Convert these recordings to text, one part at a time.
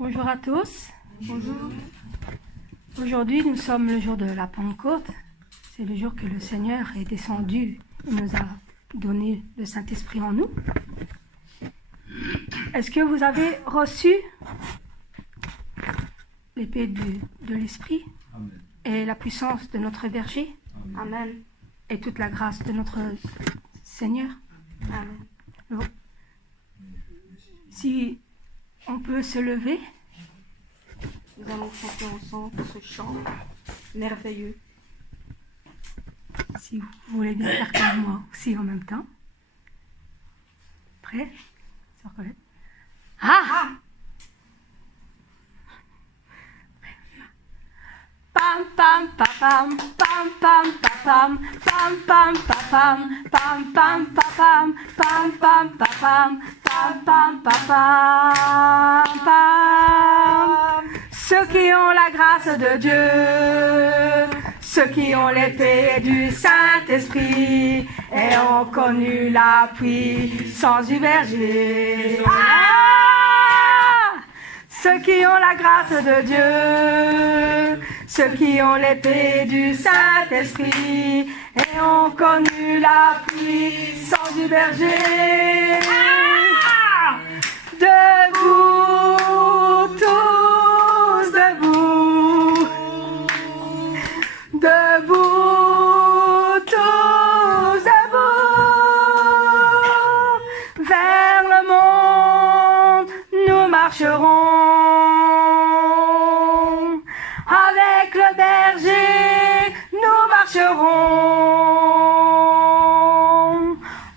Bonjour à tous. Bonjour. Aujourd'hui, nous sommes le jour de la Pentecôte. C'est le jour que le Seigneur est descendu et nous a donné le Saint-Esprit en nous. Est-ce que vous avez reçu l'épée de l'Esprit et la puissance de notre berger? Amen. Et toute la grâce de notre Seigneur? Amen. Donc, si on peut se lever, nous allons chanter ensemble ce chant merveilleux. Si vous voulez bien faire comme moi aussi en même temps. Prêt? Sœur Colette? Ah! Pam pam pa pam pam pam pa pam pam pam pa pam pam pam pa pam pam pam pa pam pam pam pa pam pam. Ceux qui ont la grâce de Dieu, ceux qui ont l'épée du Saint-Esprit et ont connu la puissance du berger. Ceux qui ont la grâce de Dieu, ceux qui ont l'épée du Saint-Esprit et ont connu la puissance du berger. Debout, tous debout, debout, tous debout, vers le monde nous marcherons. Avec le berger, nous marcherons.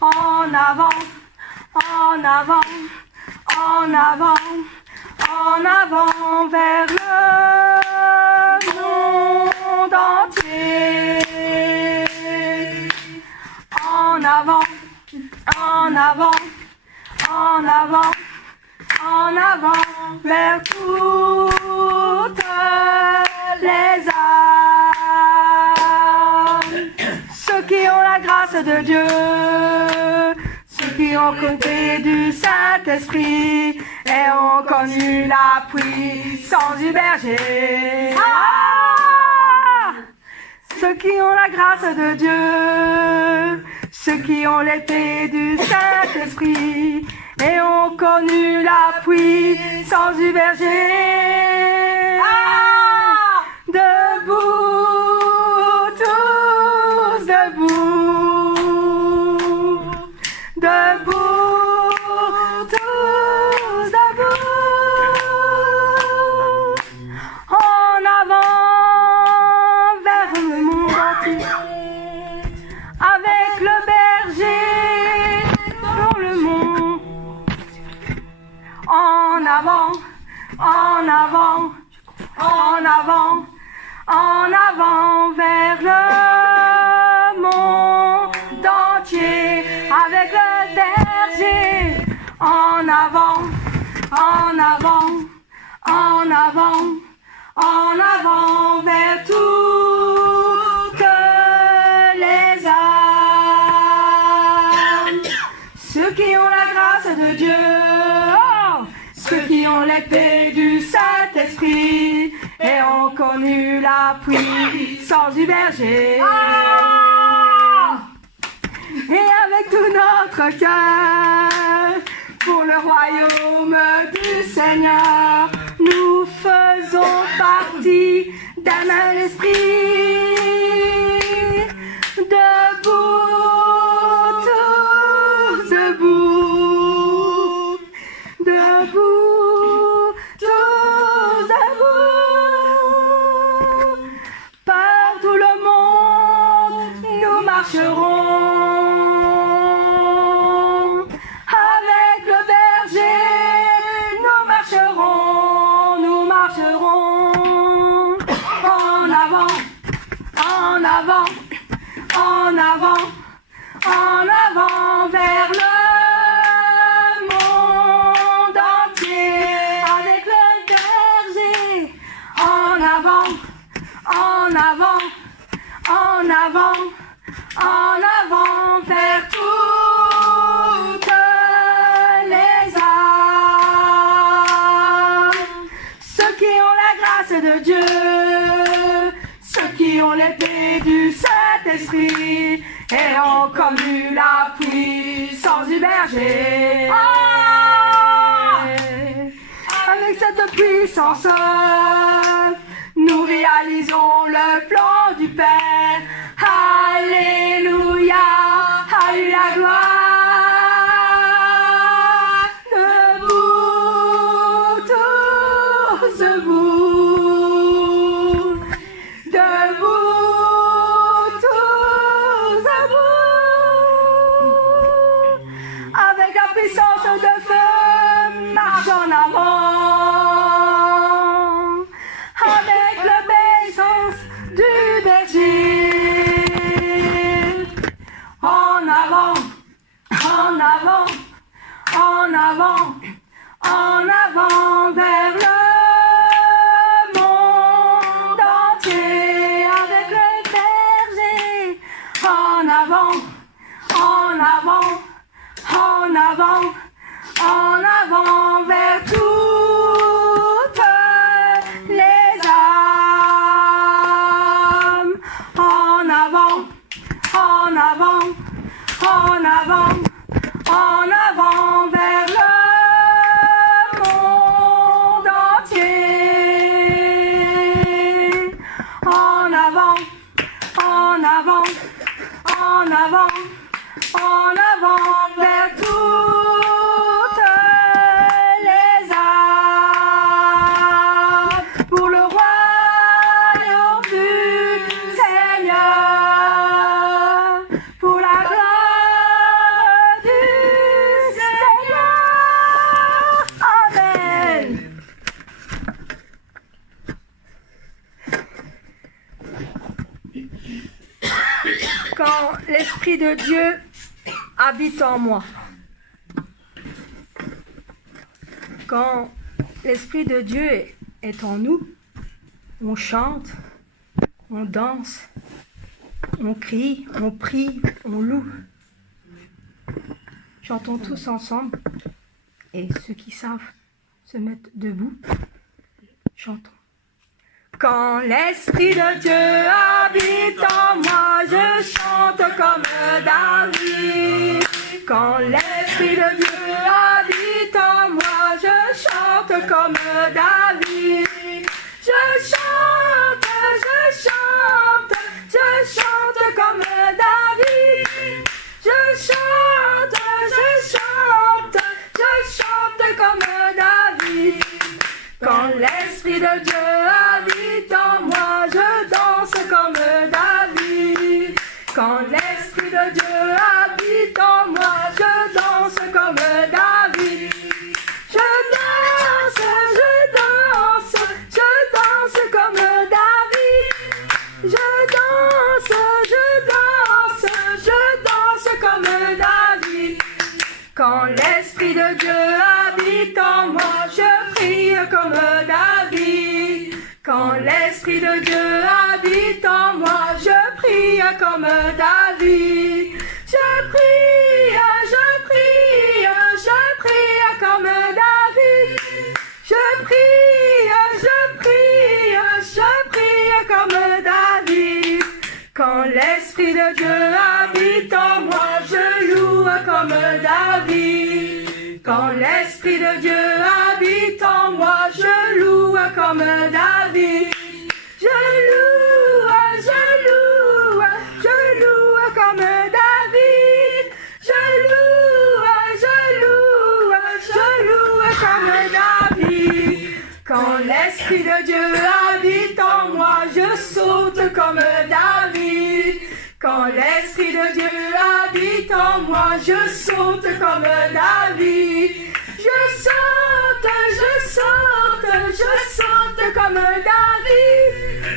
En avant, en avant, en avant, en avant vers le monde entier. En avant, en avant, en avant, en avant vers toutes les âmes. Ceux qui ont la grâce de Dieu, ceux qui ont côté du Saint-Esprit et ont connu la puissance du berger. Ceux qui ont la grâce de Dieu, ceux qui ont l'épée du Saint-Esprit et ont connu la puissance du berger. Debout, tous debout, debout, tous debout, en avant vers le monde entier, avec le berger dans le monde. En avant, en avant, en avant, en avant vers le monde entier, avec le berger. En avant, en avant, en avant, en avant vers toutes les âmes. Ceux qui ont la grâce de Dieu, ceux qui ont l'épée du Saint-Esprit et ont connu la puissance du berger. Et avec tout notre cœur, pour le royaume du Seigneur, nous faisons partie d'un même esprit. Debout, tous debout, debout, tous debout, par tout le monde nous marcherons. Avec le berger nous marcherons, nous marcherons. En avant, comme la puissance du berger. Avec cette puissance, nous réalisons le plan du Père. Alléluia, alléluia, gloire. Debout, tous debout. Debout, tous debout. Avec la puissance de feu, marche en avant. Avec l'obéissance du berger. En avant, en avant, en avant, en avant vers le monde entier. Avec le berger. En avant, en avant, en avant, en avant vers toutes les âmes. En avant, en avant, en avant, en avant vers le monde entier. En avant, en avant, en avant, en avant vers toutes les âmes. Pour le royaume du Seigneur, pour la gloire du Seigneur. Amen. Quand l'Esprit de Dieu habite en moi, quand l'Esprit de Dieu est en nous, on chante, on danse, on crie, on prie, on loue. Chantons tous ensemble et ceux qui savent se mettent debout. Chantons. Quand l'Esprit de Dieu habite en moi, je chante comme David. Quand l'Esprit de Dieu habite en moi, je chante comme David. Je chante, je chante, je chante comme David. Je chante, je chante, je chante comme David. Quand l'Esprit de Dieu habite en moi, je danse comme David. Quand l'Esprit de Dieu habite en moi, je danse comme David. Je danse, je danse, je danse comme David. Je danse, je danse, je danse comme David. Quand l'Esprit de Dieu habite en moi, je prie comme David. Quand l'Esprit de Dieu habite en moi, je prie comme David. Je prie, je prie, je prie comme David. Je prie, je prie, je prie comme David. Quand l'Esprit de Dieu habite en moi, je loue comme David. Quand l'Esprit de Dieu habite en moi, je loue comme David. Je loue, je loue, je loue comme David. Je loue, je loue, je loue comme David. Quand l'Esprit de Dieu habite en moi, je saute comme David. Quand l'Esprit de Dieu habite en moi, je saute comme David. Je saute, je saute, je saute comme David.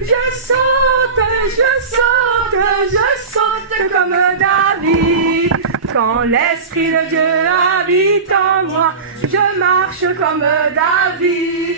Je saute, je saute, je saute comme David. Quand l'Esprit de Dieu habite en moi, je marche comme David.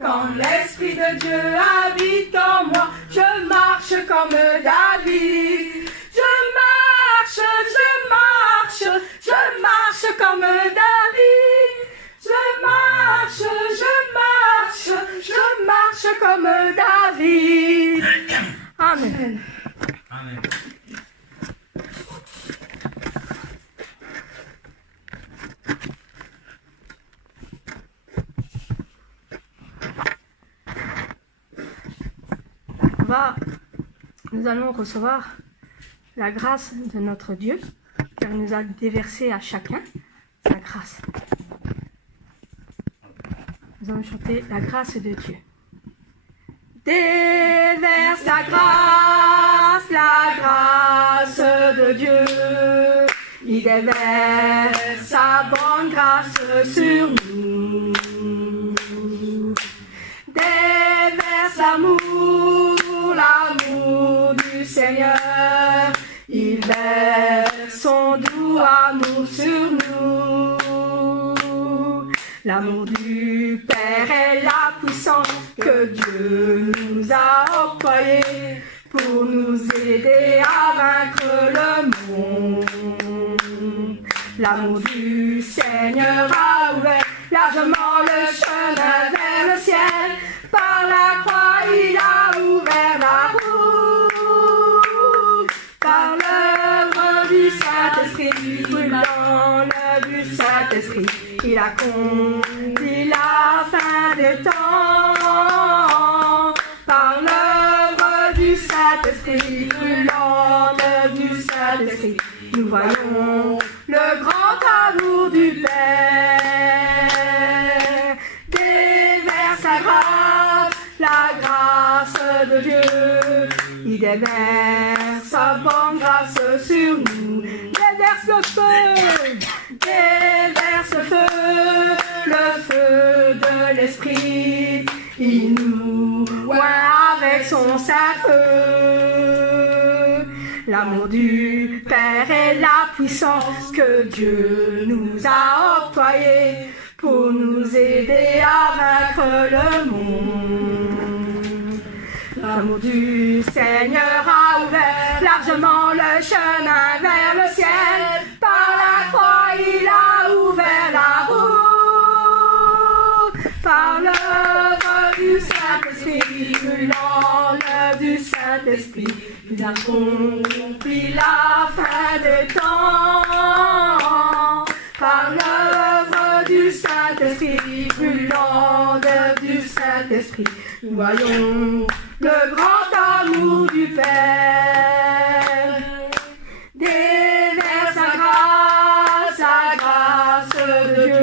Quand l'Esprit de Dieu habite en moi, je marche comme David. Je marche, je marche, je marche comme David. Je marche, je marche, je marche comme David. Amen. Amen. nous allons recevoir la grâce de notre Dieu, car il nous a déversé à chacun sa grâce. Nous allons chanter la grâce de Dieu. Déverse la grâce de Dieu. Il déverse sa bonne grâce sur nous. Déverse l'amour du Seigneur. Il verse son doux amour sur nous. L'amour du Père est la puissance que Dieu nous a octroyée pour nous aider à vaincre le monde. L'amour du Seigneur a ouvert largement le chemin vers le ciel. Par la croix, il a ouvert la route. Par l'œuvre du Saint-Esprit, brûlant l'œuvre du Saint-Esprit, il a accompli la fin des temps. Par l'œuvre du Saint-Esprit, brûlant l'œuvre du Saint-Esprit, nous voyons le grand amour du Père. Déverse la grâce de Dieu. Il déverse sa bonne grâce sur nous. Déverse le feu, déverse le feu de l'Esprit. Il nous oint avec son Saint-Feu. L'amour du Père est la puissance que Dieu nous a octroyée pour nous aider à vaincre le monde. L'amour du Seigneur a ouvert largement le chemin vers le ciel. Par la croix, il a ouvert la route. Par l'œuvre du Saint-Esprit, brûlant l'œuvre du Saint-Esprit, il a accompli la fin des temps. Par l'œuvre du Saint-Esprit, brûlant l'œuvre du Saint-Esprit, nous voyons le grand amour du Père. Déverse la grâce de Dieu.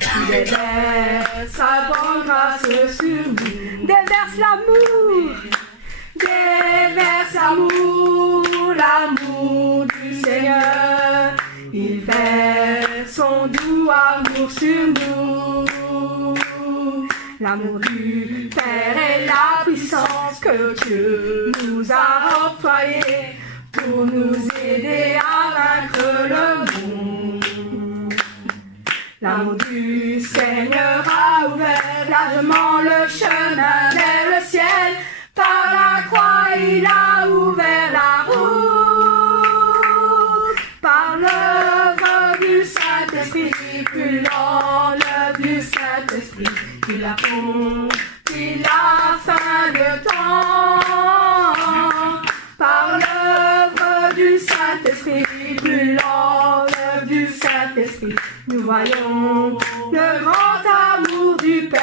Il déverse sa bonne grâce sur nous. Déverse l'amour du Seigneur. Il verse son doux amour sur nous. L'amour du Père est la puissance que Dieu nous a octroyée pour nous aider à vaincre le monde. L'amour du Seigneur a ouvert largement le chemin vers le ciel. Par la croix, il a ouvert la route. Par l'œuvre du Saint-Esprit, brûlant l'œuvre du Saint-Esprit, il a accompli la fin de temps. Par l'œuvre du Saint-Esprit, brûlant l'œuvre du Saint-Esprit, nous voyons le grand amour du Père.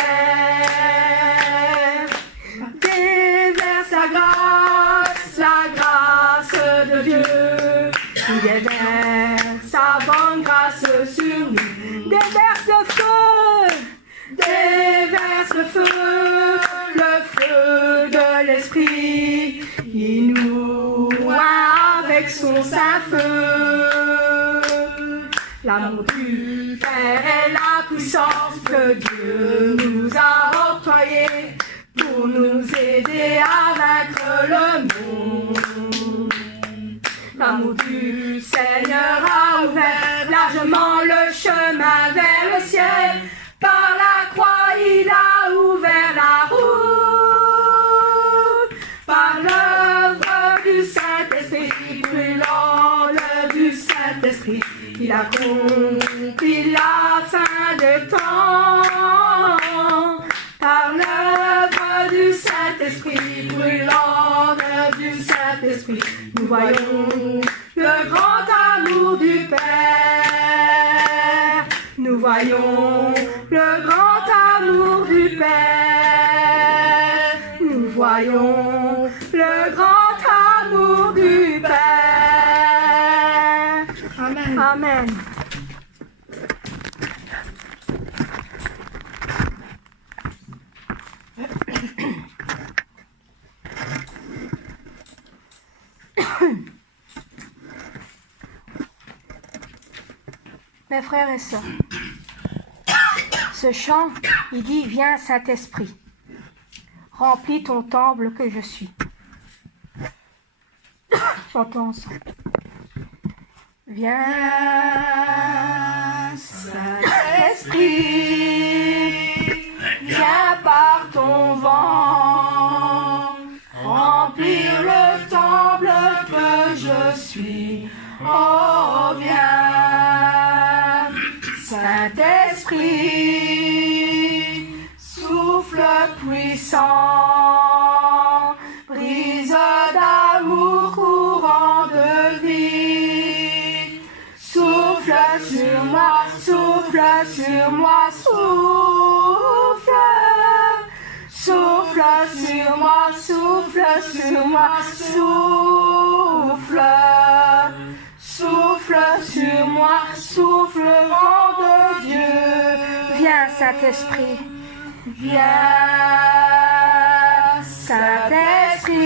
Déverse la grâce de Dieu. Il déverse sa bonne grâce sur nous. Déverse le feu de l'Esprit. Il nous oint avec son Saint-Feu. L'amour du Père est la puissance que Dieu nous a octroyée pour nous aider à vaincre le monde. L'amour du Seigneur a ouvert largement le chemin vers le ciel. Par la croix, il a ouvert la route. Par l'œuvre du Saint-Esprit, brûlant l'œuvre du Saint-Esprit, il a accompli la fin des temps. Par l'œuvre du Saint-Esprit, brûlant l'œuvre du Saint-Esprit, nous voyons le grand amour du Père. Nous voyons le grand amour du Père. Nous voyons Amen. Mes frères et sœurs, ce chant, il dit « Viens Saint-Esprit, remplis ton temple que je suis ». Chantons ensemble. Viens Saint-Esprit, viens par ton vent, remplir le temple que je suis. Oh, viens Saint-Esprit, souffle puissant, brise d'amour, courant de vie. Souffle sur moi, souffle sur moi, souffle. Souffle sur moi, souffle sur moi, souffle. Souffle sur moi, souffle, vent de Dieu. Viens Saint-Esprit, viens Saint-Esprit,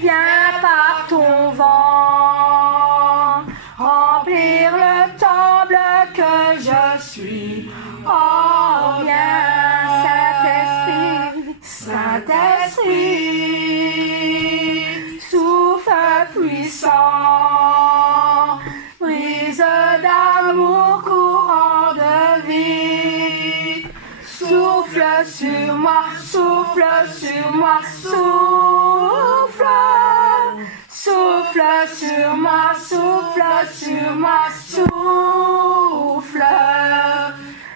viens par ton vent, remplir le temple que je suis. Oh, viens Saint-Esprit, Saint-Esprit, souffle puissant, brise d'amour, courant de vie. Souffle sur moi, souffle sur moi, souffle. Souffle sur moi, souffle sur moi, souffle.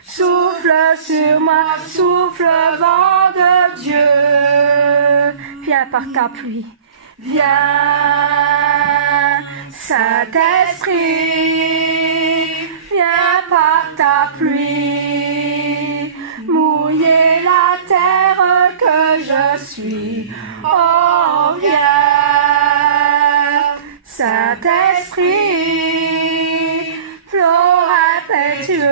Souffle sur moi, souffle, vent de Dieu. Viens par ta pluie, viens Saint-Esprit, viens par ta pluie, mouiller la terre que je suis. Oh, viens Saint-Esprit, flot impétueux,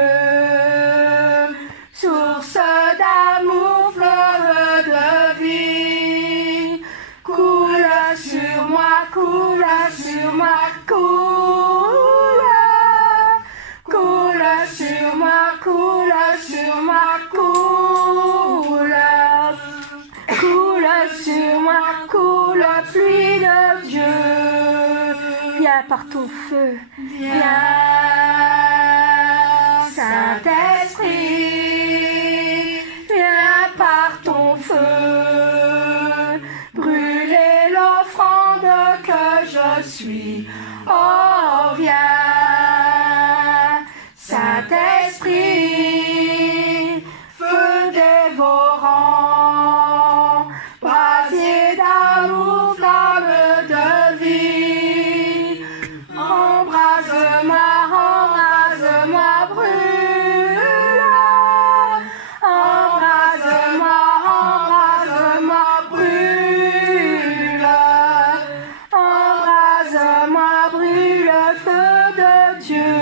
source d'amour, fleuve de vie, coule sur moi, coule sur moi, coule, coule sur moi, coule sur moi, coule, coule sur moi, coule, pluie de Dieu. Viens par ton feu, viens Saint-Esprit, viens par ton feu, brûler l'offrande que je suis. Oh, viens Saint-Esprit, feu dévorant, brasier d'amour, flamme de vie. Embrase-moi, embrase-moi, brûle. Embrase-moi, embrase-moi, brûle. Embrase-moi, brûle, feu de Dieu.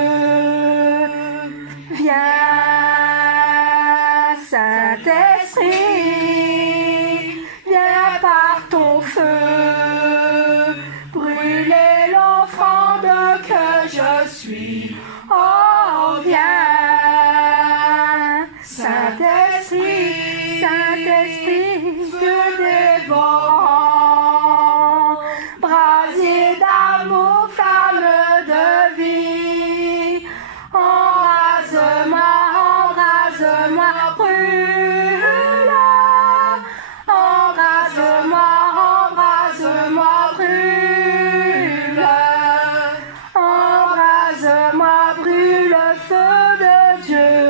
Viens, Saint-Esprit, viens par ton feu, brûler l'offrande que je suis. Oh, viens, Saint-Esprit, Saint-Esprit, feu dévorant, brasier d'amour, flamme de vie. Embrase-moi, embrase-moi, brûle. Embrase-moi, embrase-moi, brûle. Embrase-moi, brûle, feu de Dieu.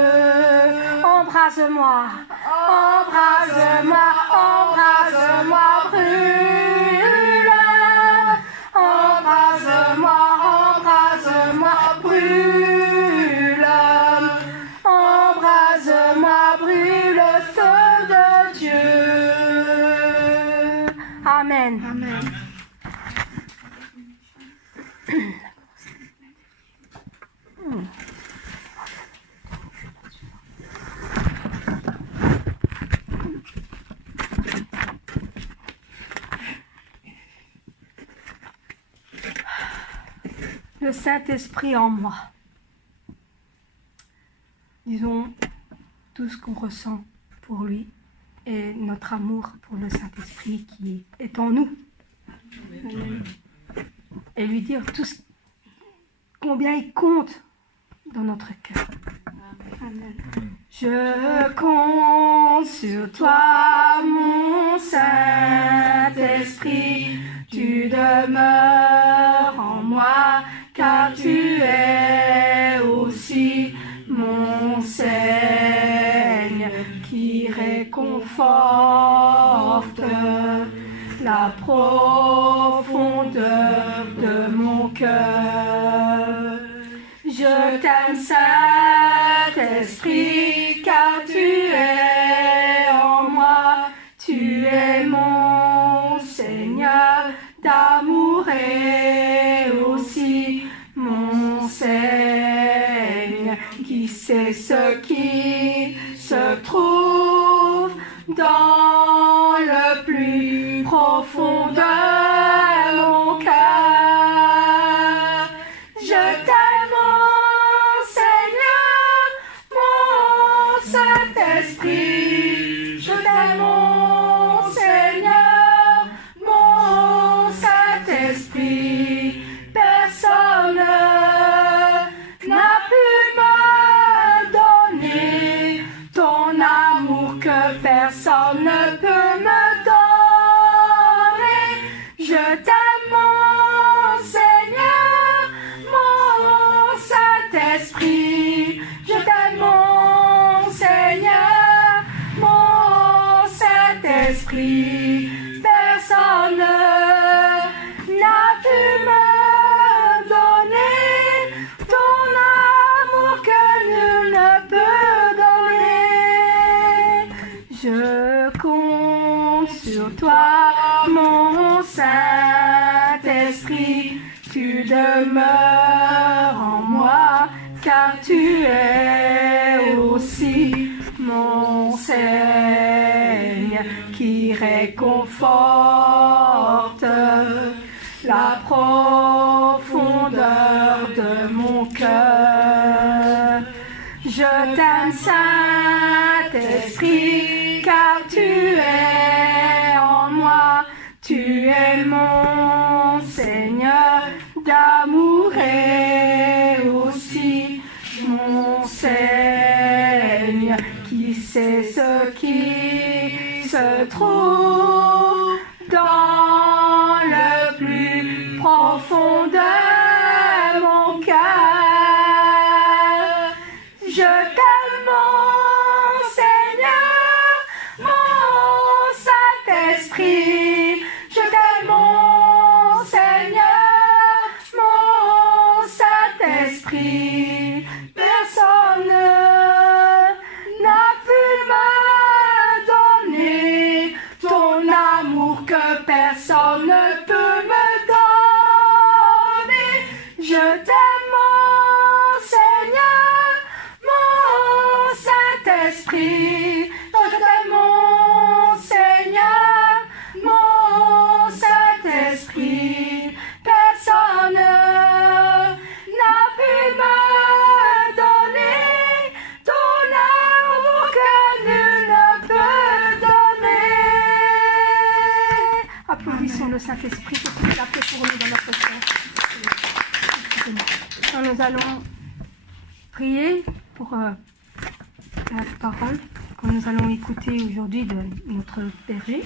Embrase-moi, embrase-moi, embrase-moi, brûle. Embrase-moi, embrase-moi, brûle. Embrase-moi, brûle, feu de Dieu. Amen. Amen. le Saint-Esprit en moi. Disons tout ce qu'on ressent pour lui et notre amour pour le Saint-Esprit qui est en nous. Et lui dire combien il compte dans notre cœur. Amen. Je compte sur toi, mon Saint-Esprit, tu demeures en moi, car tu es aussi mon Seigneur, qui réconforte la profondeur de mon cœur. Je t'aime, Saint-Esprit, car tu es en moi, tu es mon Seigneur d'amour et aussi mon Seigneur, qui sait ce qui se trouve dans le plus profond de mon cœur. Je t'aime, mon Seigneur, mon Saint-Esprit. Je t'aime, mon Seigneur, mon Saint-Esprit. Personne n'a pu me donner ton amour que personne ne peut me donner. Je t'aime, mon Seigneur, mon Saint-Esprit. Je t'aime, mon Seigneur, mon Saint-Esprit. Personne n'a pu me donner ton amour que nul ne peut donner. Je compte sur toi, mon Saint-Esprit, tu demeures en moi, car tu es aussi mon Seigneur, qui réconforte la profondeur de mon cœur. Je t'aime, Saint-Esprit, car tu es en moi, tu es mon Seigneur d'amour et aussi mon Seigneur, qui sait ce qui se trouve dans le plus profond de mon cœur. Je t'aime, mon Seigneur, mon Saint-Esprit. Je t'aime, mon Seigneur, mon Saint-Esprit. Personne n'a pu me donner ton amour que personne ne peut me donner. Je t'aime, mon Seigneur, mon Saint-Esprit. Je t'aime, mon Seigneur, mon Saint-Esprit. Personne n'a pu me donner ton amour que nul ne peut donner. Applaudissons le Saint-Esprit pour ce qu'il a fait pour nous dans notre cœur. Nous allons prier pour la parole que nous allons écouter aujourd'hui de notre berger.